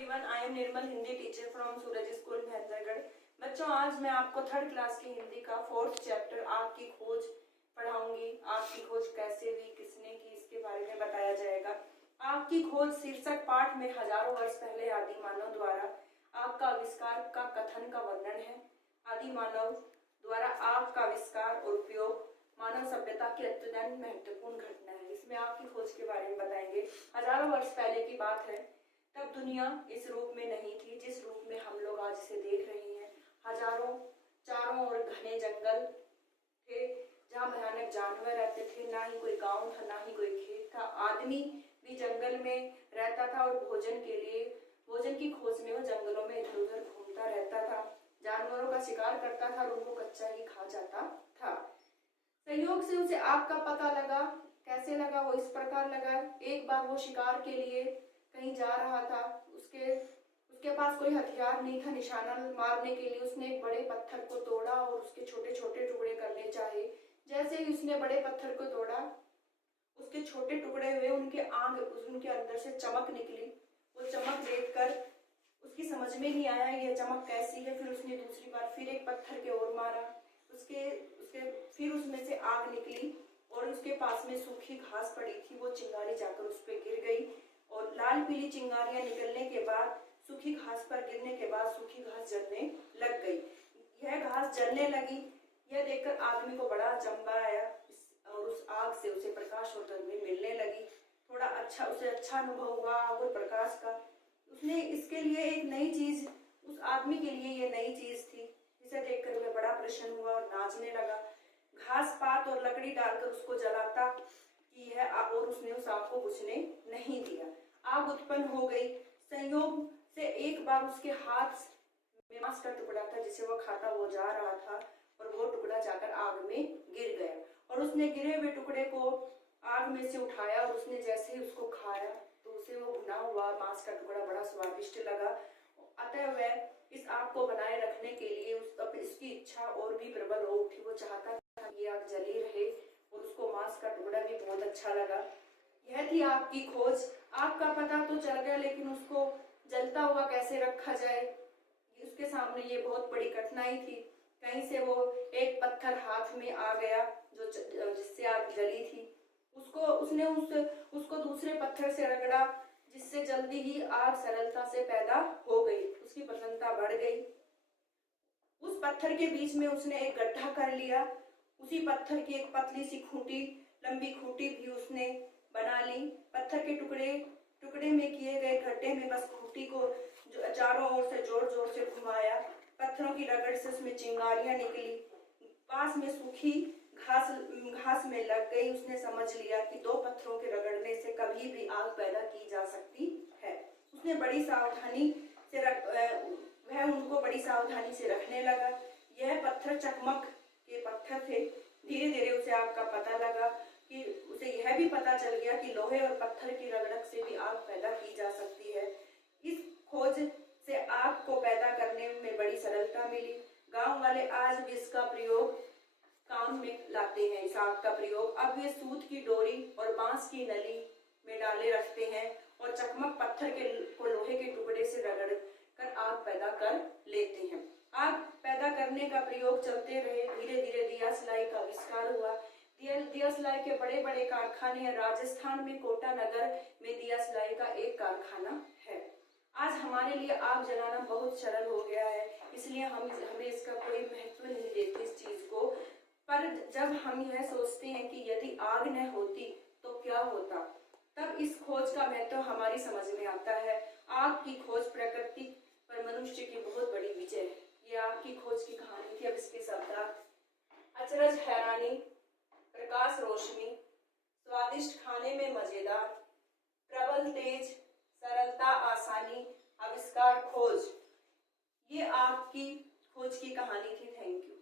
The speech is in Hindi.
Everyone, I am Nirmal, Hindi teacher from Suraj school Mahendragarh. बच्चों, आज मैं आपको थर्ड क्लास की हिंदी का 4th चैप्टर आग की खोज पढ़ाऊंगी। आग की खोज कैसे हुई, किसने की, इसके बारे में बताया जाएगा। आग की खोज शीर्षक पाठ में हजारों वर्ष पहले आदि मानव द्वारा आग का आविष्कार का कथन का वर्णन है। आदि मानव द्वारा आग का आविष्कार और उपयोग मानव सभ्यता की अत्यंत महत्वपूर्ण घटना है। इसमें आग की खोज के बारे में बताएंगे। हजारों वर्ष पहले की बात है। तब दुनिया इस रूप में नहीं थी जिस रूप में हम लोग आज इसे देख रहे हैं। हजारों चारों ओर घने जंगल थे जहाँ भयानक जानवर रहते थे। ना ही कोई गांव था, ना ही कोई खेत था। आदमी भी जंगल में रहता था और भोजन की खोज में वो जंगलों में इधर उधर घूमता रहता था। जानवरों का शिकार करता था और उनको कच्चा ही खा जाता था। संयोग से उसे आग का पता लगा। कैसे लगा? वो इस प्रकार लगा। एक बार वो शिकार के लिए कहीं जा रहा था। उसके पास कोई हथियार नहीं था निशाना मारने के लिए। उसने एक बड़े पत्थर को तोड़ा और उसके छोटे छोटे टुकड़े करने चाहे। जैसे ही उसने बड़े पत्थर को तोड़ा, उसके छोटे टुकड़े हुए, उनके अंदर से चमक निकली। वो चमक देखकर उसकी समझ में नहीं आया यह चमक कैसी है। फिर उसने दूसरी बार फिर एक पत्थर के ओर मारा। फिर उसमें से आग निकली और उसके पास में सूखी घास पड़ी थी। वो चिंगारी जाकर उस पर गिर गई और लाल पीली चिंगारियां निकलने के बाद, सूखी घास पर गिरने के बाद सूखी घास जलने लग गई। यह घास जलने लगी, यह देखकर आदमी को बड़ा अचंभा आया और उस आग से उसे प्रकाश और गर्मी मिलने लगी। उसे अच्छा अनुभव हुआ आग और प्रकाश का। उसने इसके लिए एक नई चीज, उस आदमी के लिए यह नई चीज थी, जिसे देखकर वह बड़ा प्रसन्न हुआ और नाचने लगा। घास पात और लकड़ी डालकर उसको जलाता कि यह, और उसने उस आग को बुझने नहीं दिया। आग उत्पन्न हो गई। संयोग से एक बार उसके हाथ में मांस का टुकड़ा था जिसे वो खाता वो जा रहा था और वो टुकड़ा जाकर आग में गिर गया और उसने गिरे हुए टुकड़े को आग में से उठाया और उसने जैसे ही उसको खाया तो उसे वो भुना हुआ मांस का टुकड़ा बड़ा स्वादिष्ट लगा। अतः वह इस आग को बनाए रखने के लिए इसकी इच्छा और भी प्रबल हो उठी। वो चाहता था कि आग जली रहे और उसको मांस का टुकड़ा भी बहुत अच्छा लगा। यह थी आग की खोज। आग का पता तो चल गया, लेकिन उसको जलता हुआ कैसे रखा जाए, उसके सामने ये बहुत बड़ी कठिनाई थी। कहीं से वो एक पत्थर हाथ में आ गया जिससे आग जली थी। उसने उसको दूसरे पत्थर से रगड़ा, जिससे जल्दी ही आग सरलता से पैदा हो गई। उसकी प्रसन्नता बढ़ गई। उस पत्थर के बीच में उसने एक गड्ढा कर लिया। उसी पत्थर की एक पतली सी लंबी खूंटी भी उसने बना ली। पत्थर के टुकड़े में किए गए गड्ढे में बस खूंटी को चारों ओर से जोर से घुमाया। पत्थरों की रगड़ से उसमें चिंगारियां निकली। पास में सूखी घास में लग गई। उसने समझ लिया कि दो पत्थरों के रगड़ने से कभी भी आग पैदा की जा सकती है। उसने वह उनको बड़ी सावधानी से रखने लगा। यह पत्थर चकमक के पत्थर थे। धीरे धीरे उसे आग का पता लगा कि उसे यह भी पता चल गया कि लोहे और पत्थर की रगड़क से भी आग पैदा की जा सकती है। इस खोज से आग को पैदा करने में बड़ी सरलता मिली। गांव वाले आज भी इसका प्रयोग काम में लाते हैं। इस आग का प्रयोग अब वे सूत की डोरी और बांस की नली में डाले रखते हैं और चकमक पत्थर को लोहे के टुकड़े से रगड़ कर आग पैदा कर लेते हैं। आग पैदा करने का प्रयोग चलते रहे। धीरे धीरे दिया सिलाई का आविष्कार हुआ। दिया सिलाई के बड़े बड़े कारखाने हैं। राजस्थान में कोटा नगर में दिया सिलाई का एक कारखाना है। आज हमारे लिए आग जलाना बहुत सरल हो गया है, इसलिए हमें इसका कोई महत्व नहीं देते इस चीज को। पर जब हम यह सोचते हैं कि यदि आग न होती तो क्या होता, तब इस खोज का महत्व हमारी समझ में आता है। आग की खोज प्रकृति पर मनुष्य की बहुत बड़ी विजय है। ये आग की खोज की कहानी थी। अब इसके शब्दार्थ: अचरज हैरानी, प्रकाश रोशनी, स्वादिष्ट खाने में मजेदार, प्रबल तेज, सरलता आसानी, आविष्कार खोज। ये आग की खोज की कहानी थी। Thank you.